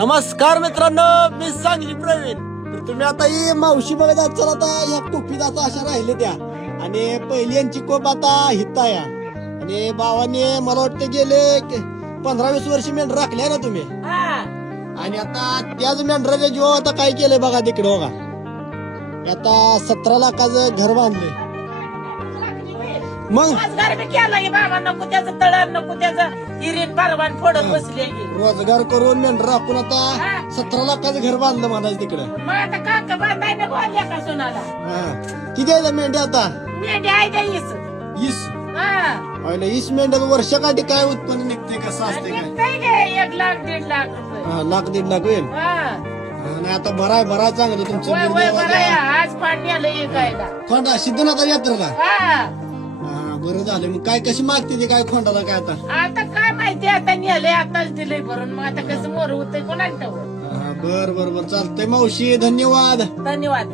नमस्कार मित्रांनो, मी सांगली प्रवीण. तर तुम्ही आता ही मावशी बघत आहात. चला आता ह्या टोपीत आता अशा राहिले त्या आणि पहिली यांची कोप आता हिता या आणि भावाने मला वाटतं गेले 15-20 वर्ष मेंढर राखले ना तुम्ही. आणि आता त्याच मेंढराच्या जीव आता काय केलंय बघा तिकडे बघा. आता 17 लाखाचं घर बांधले. मग रोजगार बी केला की बाबा, नको त्याचं तळण, नको त्याचं हिरीन परवान फोडत बसले की. रोजगार करून मेंढर राखून आता 17 लाखाचं घर बांधलं म्हणायचं तिकडे. मग आता काका बांधाय नको आल्या का सोनाला. किती आहे मेंढ्या आता? मेंढ्या आहे त्या हीच. 20 मेंढ्यात वर्षाकाठी काय उत्पन्न निघते, कसं असते काय? निघतंय काय 1 लाख 1.5 लाख रुपये. लाख 1.5 लाख होईल. नाही आता बरा चांगलं तुमचं. वय वय बरं आहे. आज पाणी आलं ऐकायला. खोंडा सिद्धनाथ यात्रेला. हा. बरं झालं. मग काय कशी मागते ते काय खोंडाला काय आता? आता काय माहिती, आता नेलंय, आताच दिलंय भरून. मग आता कसं मोर होतंय कोणाला ठाऊक. बर चालतंय मावशी, धन्यवाद. धन्यवाद.